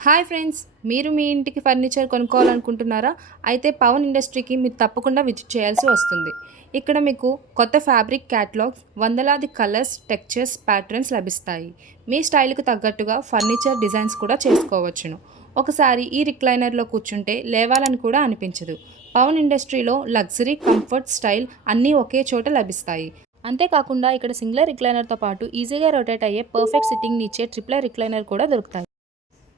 Hi friends! మీరు మీ ఇంటికి furniture కొనుక్కోవాలనుకుంటున్నారా? అయితే పవన్ ఇండస్ట్రీకి మీరు తప్పకుండా విజిట్ చేయాల్సి వస్తుంది. ఇక్కడ మీకు కొత్త ఫ్యాబ్రిక్ క్యాటలాగ్స్, వందలాది కలర్స్, టెక్స్చర్స్, ప్యాటర్న్స్ లభిస్తాయి. మీ స్టైల్‌కి తగ్గట్టుగా ఫర్నిచర్ డిజైన్స్ కూడా చేసుకోవచ్చును. ఒకసారి ఈ రిక్లైనర్‌లో కూర్చుంటే లేవాలని కూడా అనిపించదు. పవన్ ఇండస్ట్రీలో లగ్జరీ, కంఫర్ట్, స్టైల్ అన్నీ ఒకే చోట లభిస్తాయి. అంతేకాకుండా ఇక్కడ సింగిల్ రిక్లైనర్‌తో పాటు ఈజీగా రొటేట్ అయ్యే పర్ఫెక్ట్ సిట్టింగ్‌నిచ్చే ట్రిపుల్ రిక్లైనర్ కూడా దొరుకుతాయి.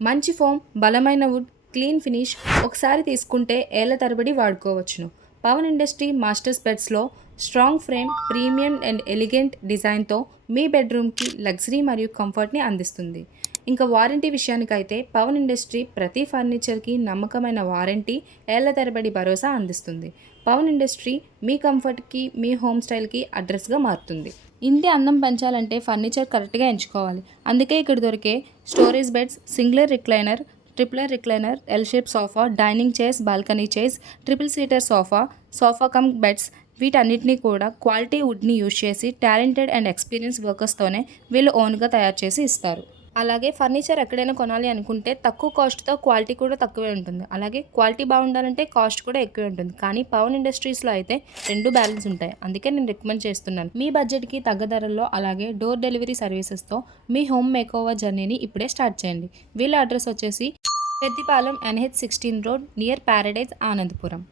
మంచి ఫోమ్, బలమైన వుడ్, క్లీన్ ఫినిష్ ఒకసారి తీసుకుంటే ఏళ్ల తరబడి వాడుకోవచ్చును. పవన్ ఇండస్ట్రీ మాస్టర్స్ బెడ్స్లో strong frame, premium and elegant డిజైన్తో మీ బెడ్రూమ్కి లగ్జరీ మరియు కంఫర్ట్ని అందిస్తుంది. ఇంకా వారంటీ విషయానికైతే పవన్ ఇండస్ట్రీ ప్రతి ఫర్నిచర్కి నమ్మకమైన వారంటీ, ఏళ్ల తరబడి భరోసా అందిస్తుంది. పవన్ ఇండస్ట్రీ మీ కంఫర్ట్కి, మీ హోమ్ స్టైల్కి అడ్రస్గా మారుతుంది. ఇంటి అందం పెంచాలంటే ఫర్నిచర్ కరెక్ట్గా ఎంచుకోవాలి. అందుకే ఇక్కడ దొరికే storage beds, single recliner, triple recliner, L shape sofa, dining chairs, balcony chairs, triple seater sofa, sofa cum beds వీటన్నిటిని కూడా క్వాలిటీ వుడ్ని యూజ్ చేసి టాలెంటెడ్ అండ్ ఎక్స్పీరియన్స్ వర్కర్స్తోనే వీళ్ళు ఓన్గా తయారు చేసి ఇస్తారు. అలాగే ఫర్నిచర్ ఎక్కడైనా కొనాలి అనుకుంటే తక్కువ కాస్ట్‌తో క్వాలిటీ కూడా తక్కువే ఉంటుంది. అలాగే క్వాలిటీ బాగుండాలంటే కాస్ట్ కూడా ఎక్కువే ఉంటుంది. కానీ పవన్ ఇండస్ట్రీస్‌లో అయితే 2 బ్యాలెన్స్ ఉంటాయి. అందుకే నేను రికమెండ్ చేస్తున్నాను. మీ బడ్జెట్‌కి తగ్గ ధరల్లో అలాగే డోర్ డెలివరీ సర్వీసెస్‌తో మీ హోమ్ మేకోవర్ జర్నీని ఇప్పుడే స్టార్ట్ చేయండి. వీళ్ళ అడ్రస్ వచ్చేసి Peddipalem NH 16 road near paradise, Anandapuram.